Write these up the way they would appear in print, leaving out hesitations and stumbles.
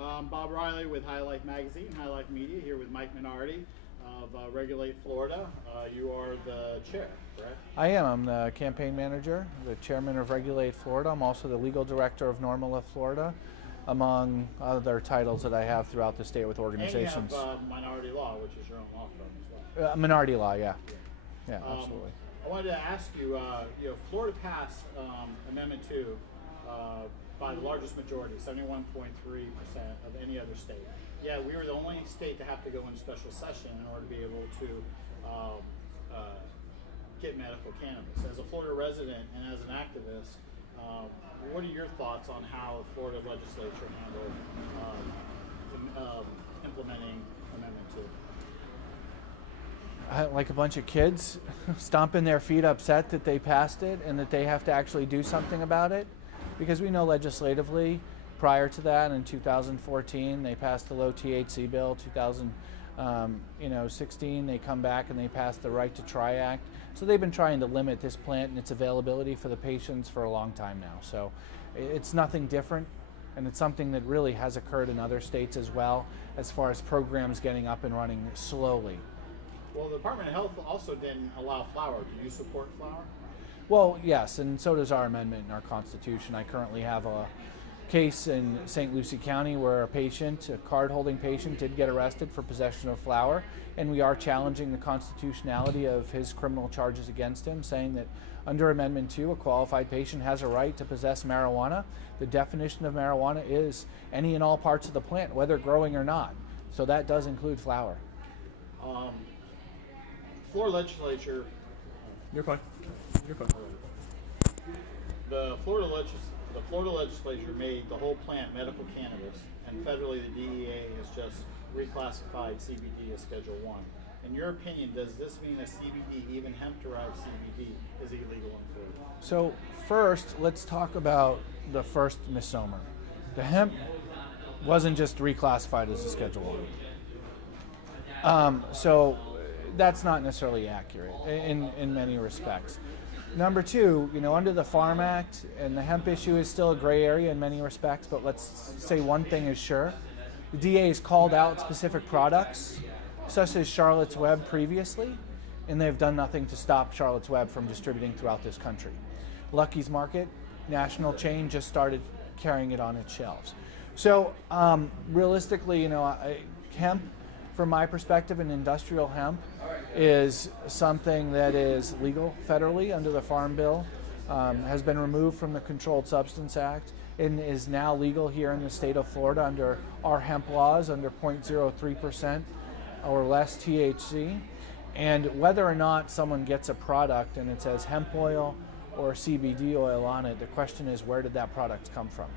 Bob Riley with High Life Magazine, High Life Media, here with Mike Minardi of Regulate Florida. You are the chair, correct? I am. I'm the campaign manager, the chairman of Regulate Florida. I'm also the legal director of NORMALIFT Florida, among other titles that I have throughout the state with organizations. And you have Minardi Law, which is your own law firm as well. Minardi Law, yeah. Yeah, absolutely. I wanted to ask you, Florida passed Amendment 2 by the largest majority, 71.3% of any other state. Yeah, we were the only state to have to go into special session in order to be able to get medical cannabis. As a Florida resident and as an activist, what are your thoughts on how the Florida legislature handled implementing Amendment 2? Like a bunch of kids stomping their feet, upset that they passed it and that they have to actually do something about it. Because we know legislatively, prior to that, in 2014, they passed the low THC bill. 2016, they come back and they passed the Right to Try Act. So they've been trying to limit this plant and its availability for the patients for a long time now. So it's nothing different, and it's something that really has occurred in other states as well, as far as programs getting up and running slowly. Well, the Department of Health also didn't allow flower. Do you support flower? Well, yes, and so does our amendment in our Constitution. I currently have a case in St. Lucie County where a card-holding patient, did get arrested for possession of flower, and we are challenging the constitutionality of his criminal charges against him, saying that under Amendment 2, a qualified patient has a right to possess marijuana. The definition of marijuana is any and all parts of the plant, whether growing or not. So that does include flower. Florida legislature. You're fine. You're fine. The Florida legislature made the whole plant medical cannabis, and federally the DEA has just reclassified CBD as Schedule 1. In your opinion, does this mean that CBD, even hemp-derived CBD, is illegal in Florida? So first, let's talk about the first misnomer. The hemp wasn't just reclassified as a Schedule 1. So that's not necessarily accurate in many respects. Number two, under the Farm Act, and the hemp issue is still a gray area in many respects, but let's say one thing is sure. The DA has called out specific products, such as Charlotte's Web previously, and they've done nothing to stop Charlotte's Web from distributing throughout this country. Lucky's Market, national chain, just started carrying it on its shelves. So realistically, hemp, from my perspective, an industrial hemp is something that is legal federally under the Farm Bill, has been removed from the Controlled Substance Act, and is now legal here in the state of Florida under our hemp laws, under 0.03% or less THC. And whether or not someone gets a product and it says hemp oil or CBD oil on it, the question is, where did that product come from?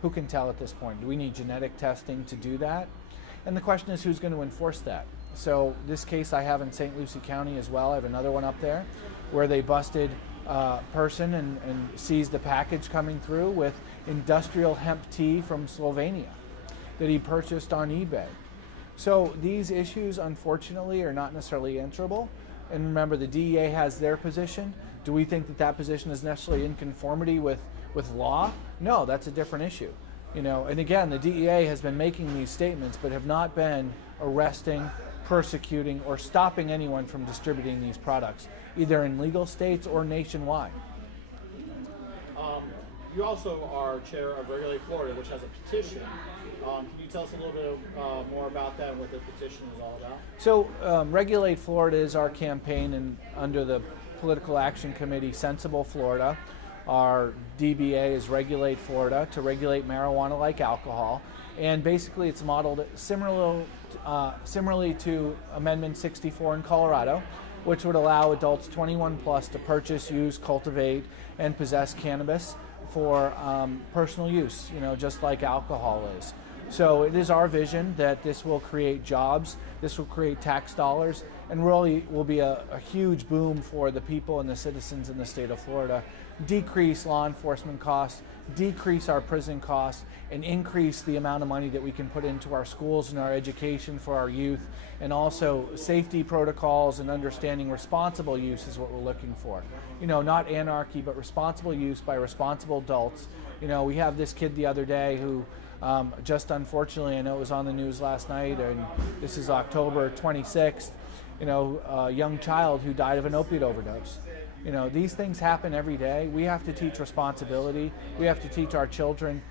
Who can tell at this point? Do we need genetic testing to do that? And the question is, who's going to enforce that? So this case I have in St. Lucie County as well. I have another one up there where they busted a person and seized a package coming through with industrial hemp tea from Slovenia that he purchased on eBay. So these issues, unfortunately, are not necessarily answerable. And remember, the DEA has their position. Do we think that that position is necessarily in conformity with law? No, that's a different issue. And again, the DEA has been making these statements, but have not been arresting, persecuting, or stopping anyone from distributing these products, either in legal states or nationwide. You also are chair of Regulate Florida, which has a petition. Can you tell us a little bit more about that and what the petition is all about? So Regulate Florida is our campaign, and under the Political Action Committee, Sensible Florida. Our DBA is Regulate Florida, to regulate marijuana like alcohol. And basically it's modeled similarly to Amendment 64 in Colorado, which would allow adults 21 plus to purchase, use, cultivate, and possess cannabis for personal use, just like alcohol is. So it is our vision that this will create jobs, this will create tax dollars, and really will be a huge boom for the people and the citizens in the state of Florida. Decrease law enforcement costs, decrease our prison costs, and increase the amount of money that we can put into our schools and our education for our youth, and also safety protocols and understanding responsible use is what we're looking for. Not anarchy, but responsible use by responsible adults. We have this kid the other day who Just unfortunately, I know it was on the news last night, and this is October 26th, a young child who died of an opiate overdose. These things happen every day. We have to teach responsibility. We have to teach our children,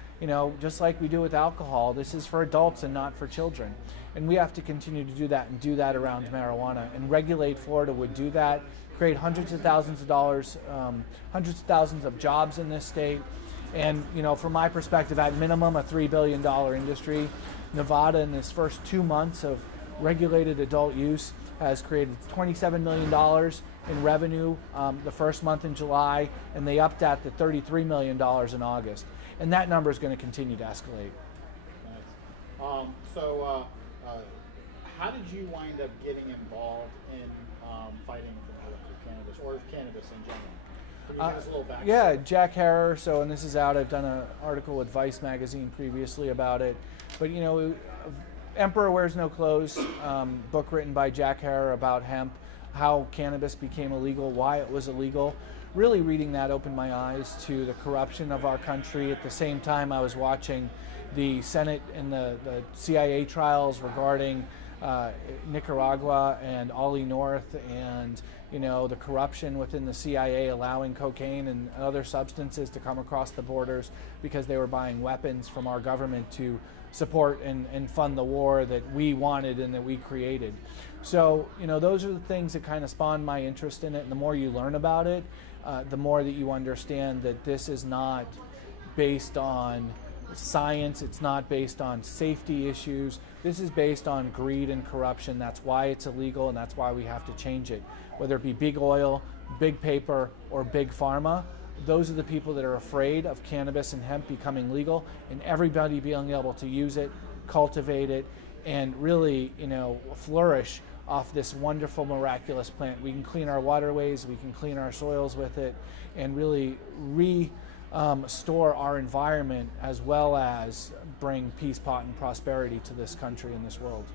just like we do with alcohol. This is for adults and not for children. And we have to continue to do that and do that around marijuana. And Regulate Florida would do that, create hundreds of thousands of dollars, hundreds of thousands of jobs in this state. And, from my perspective, at minimum, a $3 billion industry. Nevada, in this first 2 months of regulated adult use, has created $27 million in revenue the first month in July, and they upped that to $33 million in August. And that number is going to continue to escalate. Nice. How did you wind up getting involved in fighting for medical cannabis, or cannabis in general? Can you give us a little backstory? Yeah, Jack Herrer. And this is out. I've done an article with Vice magazine previously about it. But Emperor Wears No Clothes, book written by Jack Herrer about hemp, how cannabis became illegal, why it was illegal. Really reading that opened my eyes to the corruption of our country. At the same time, I was watching the Senate and the CIA trials regarding Nicaragua and Ollie North, and the corruption within the CIA allowing cocaine and other substances to come across the borders because they were buying weapons from our government to support and fund the war that we wanted and that we created. So, those are the things that kind of spawned my interest in it. And the more you learn about it, the more that you understand that this is not based on science, it's not based on safety issues. This is based on greed and corruption. That's why it's illegal, and that's why we have to change it. Whether it be big oil, big paper, or big pharma, those are the people that are afraid of cannabis and hemp becoming legal, and everybody being able to use it, cultivate it, and really, flourish off this wonderful, miraculous plant. We can clean our waterways, we can clean our soils with it, and really restore our environment, as well as bring peace, pot, and prosperity to this country and this world.